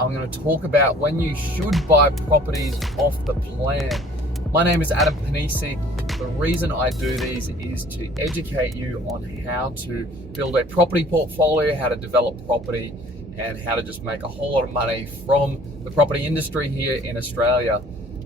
I'm going to talk about when you should buy properties off the plan. My name is Adam Panisi. The reason I do these is to educate you on how to build a property portfolio, how to develop property, and how to just make a whole lot of money from the property industry here in Australia.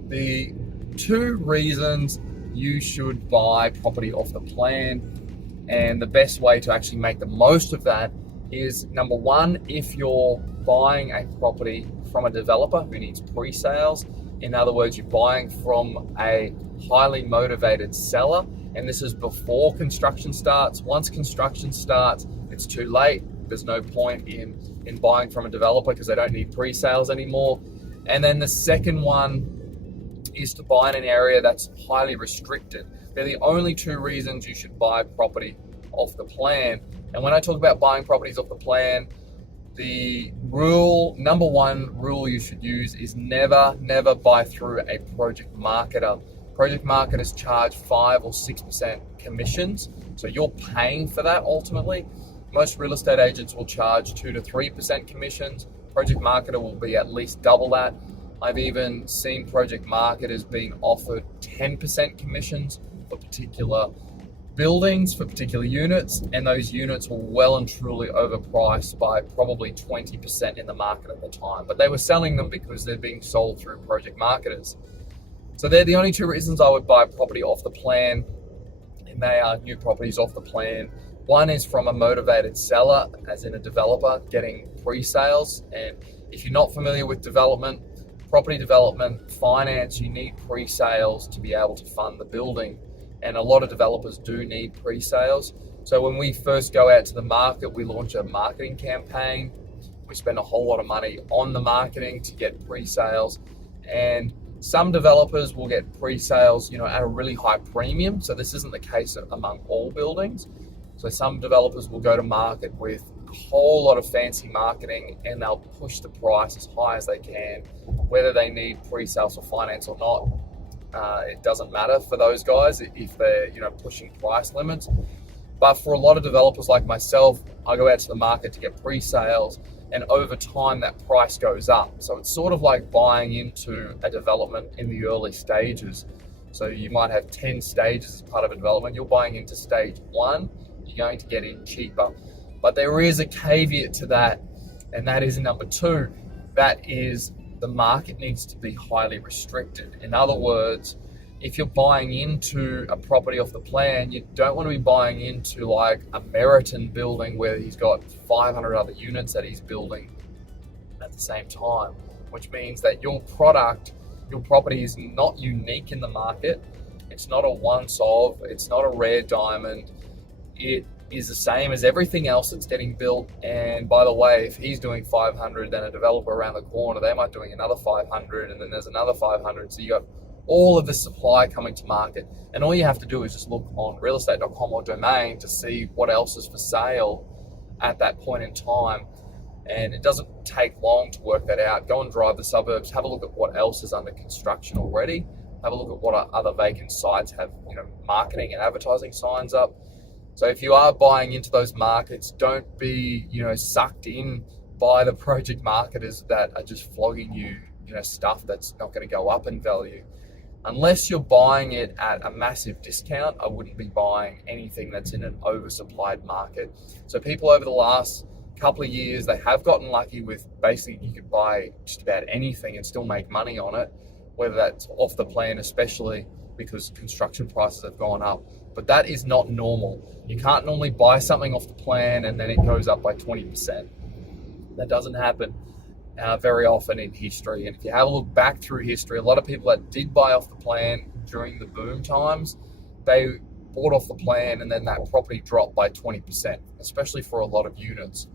The two reasons you should buy property off the plan, and the best way to actually make the most of that is, number one, if you're buying a property from a developer who needs pre-sales. In other words, you're buying from a highly motivated seller, and this is before construction starts. Once construction starts, it's too late. There's no point in buying from a developer because they don't need pre-sales anymore. And then the second one is to buy in an area that's highly restricted. They're the only two reasons you should buy property off the plan. And when I talk about buying properties off the plan, the number one rule you should use is never buy through a project marketer. Project marketers charge 5 or 6% commissions, so you're paying for that ultimately. Most real estate agents will charge 2 to 3% commissions. Project marketer will be at least double that. I've even seen project marketers being offered 10% commissions for particular buildings, for particular units, and those units were well and truly overpriced by probably 20% in the market at the time. But they were selling them because they're being sold through project marketers. So they're the only two reasons I would buy property off the plan, and they are new properties off the plan. One is from a motivated seller, as in a developer getting pre-sales. And if you're not familiar with development, property development, finance, you need pre-sales to be able to fund the building. And a lot of developers do need pre-sales. So when we first go out to the market, we launch a marketing campaign. We spend a whole lot of money on the marketing to get pre-sales. And some developers will get pre-sales, at a really high premium. So this isn't the case among all buildings. So some developers will go to market with a whole lot of fancy marketing, and they'll push the price as high as they can, whether they need pre-sales or finance or not. It doesn't matter for those guys if they're pushing price limits. But for a lot of developers like myself, I go out to the market to get pre-sales, and over time that price goes up. So it's sort of like buying into a development in the early stages. So you might have 10 stages as part of a development. You're buying into stage 1, you're going to get in cheaper. But there is a caveat to that, and that is number 2. That is, the market needs to be highly restricted. In other words, if you're buying into a property off the plan, you don't want to be buying into like a Meriton building where he's got 500 other units that he's building at the same time, which means that your property is not unique in the market. It's not a once-off, it's not a rare diamond. It is the same as everything else that's getting built. And by the way, if he's doing 500, then a developer around the corner, they might be doing another 500, and then there's another 500. So you got all of the supply coming to market, and all you have to do is just look on realestate.com or Domain to see what else is for sale at that point in time. And it doesn't take long to work that out. Go and drive the suburbs, have a look at what else is under construction already, have a look at what other vacant sites have marketing and advertising signs up. So if you are buying into those markets, don't be, sucked in by the project marketers that are just flogging you, stuff that's not going to go up in value. Unless you're buying it at a massive discount, I wouldn't be buying anything that's in an oversupplied market. So people over the last couple of years, they have gotten lucky with basically you could buy just about anything and still make money on it, whether that's off the plan, especially because construction prices have gone up. But that is not normal. You can't normally buy something off the plan and then it goes up by 20%. That doesn't happen very often in history. And if you have a look back through history, a lot of people that did buy off the plan during the boom times, they bought off the plan and then that property dropped by 20%, especially for a lot of units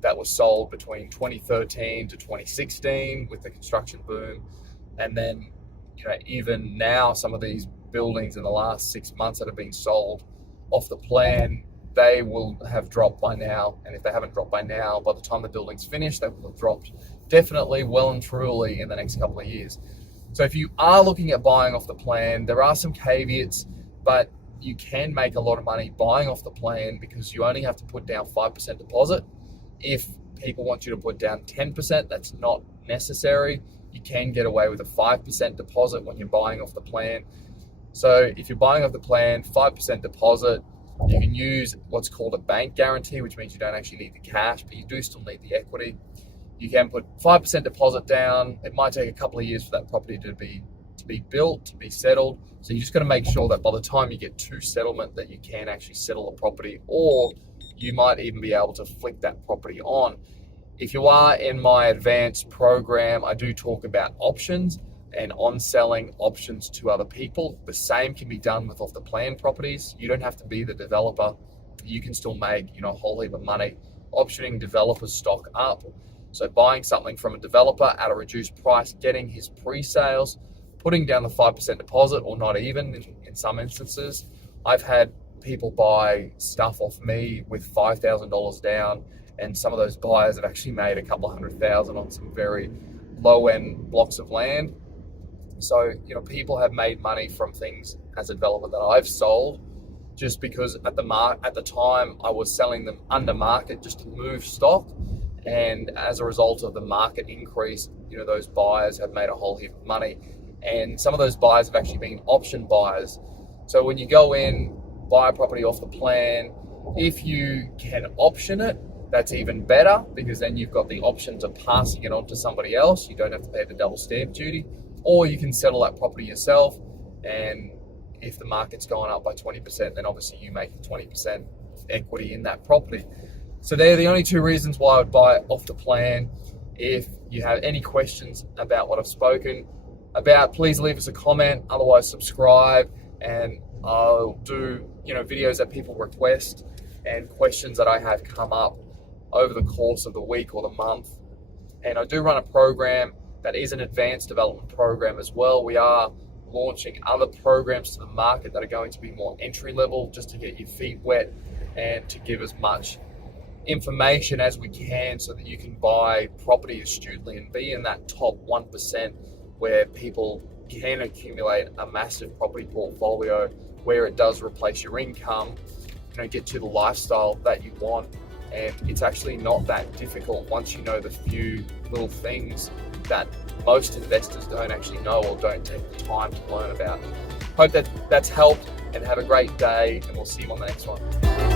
that were sold between 2013 to 2016 with the construction boom. And then, even now, some of these buildings in the last 6 months that have been sold off the plan, they will have dropped by now. And if they haven't dropped by now, by the time the building's finished, they will have dropped definitely well and truly in the next couple of years. So if you are looking at buying off the plan, there are some caveats, but you can make a lot of money buying off the plan because you only have to put down 5% deposit. If people want you to put down 10%, that's not necessary. You can get away with a 5% deposit when you're buying off the plan. So if you're buying off the plan, 5% deposit, you can use what's called a bank guarantee, which means you don't actually need the cash, but you do still need the equity. You can put 5% deposit down. It might take a couple of years for that property to be built, to be settled. So you just got to make sure that by the time you get to settlement that you can actually settle the property, or you might even be able to flick that property on. If you are in my advanced program, I do talk about options and on-selling options to other people. The same can be done with off-the-plan properties. You don't have to be the developer. You can still make, a whole heap of money optioning developers' stock up. So buying something from a developer at a reduced price, getting his pre-sales, putting down the 5% deposit, or not even in some instances. I've had people buy stuff off me with $5,000 down, and some of those buyers have actually made a couple $100,000 on some very low-end blocks of land. So, people have made money from things as a developer that I've sold just because at the time I was selling them under market just to move stock. And as a result of the market increase, those buyers have made a whole heap of money. And some of those buyers have actually been option buyers. So when you go in, buy a property off the plan, if you can option it, that's even better, because then you've got the options of passing it on to somebody else. You don't have to pay the double stamp duty. Or you can settle that property yourself, and if the market's going up by 20%, then obviously you make the 20% equity in that property. So they're the only two reasons why I would buy it off the plan. If you have any questions about what I've spoken about, please leave us a comment. Otherwise, subscribe, and I'll do videos that people request and questions that I have come up over the course of the week or the month. And I do run a program that is an advanced development program as well. We are launching other programs to the market that are going to be more entry level, just to get your feet wet and to give as much information as we can so that you can buy property astutely and be in that top 1% where people can accumulate a massive property portfolio where it does replace your income, get to the lifestyle that you want. And it's actually not that difficult once you know the few little things that most investors don't actually know or don't take the time to learn about. Hope that's helped, and have a great day, and we'll see you on the next one.